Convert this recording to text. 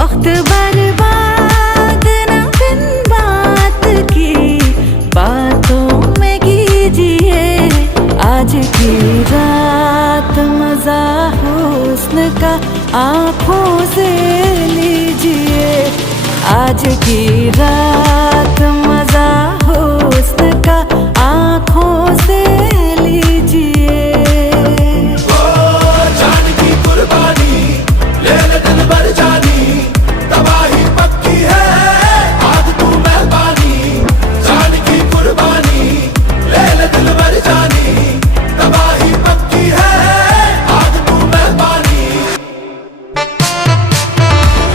वक्त बर्बाद न बिन बात की बातों में कीजिए। आज की रात मजा हुस्न का आँखों से लीजिए। आज की रात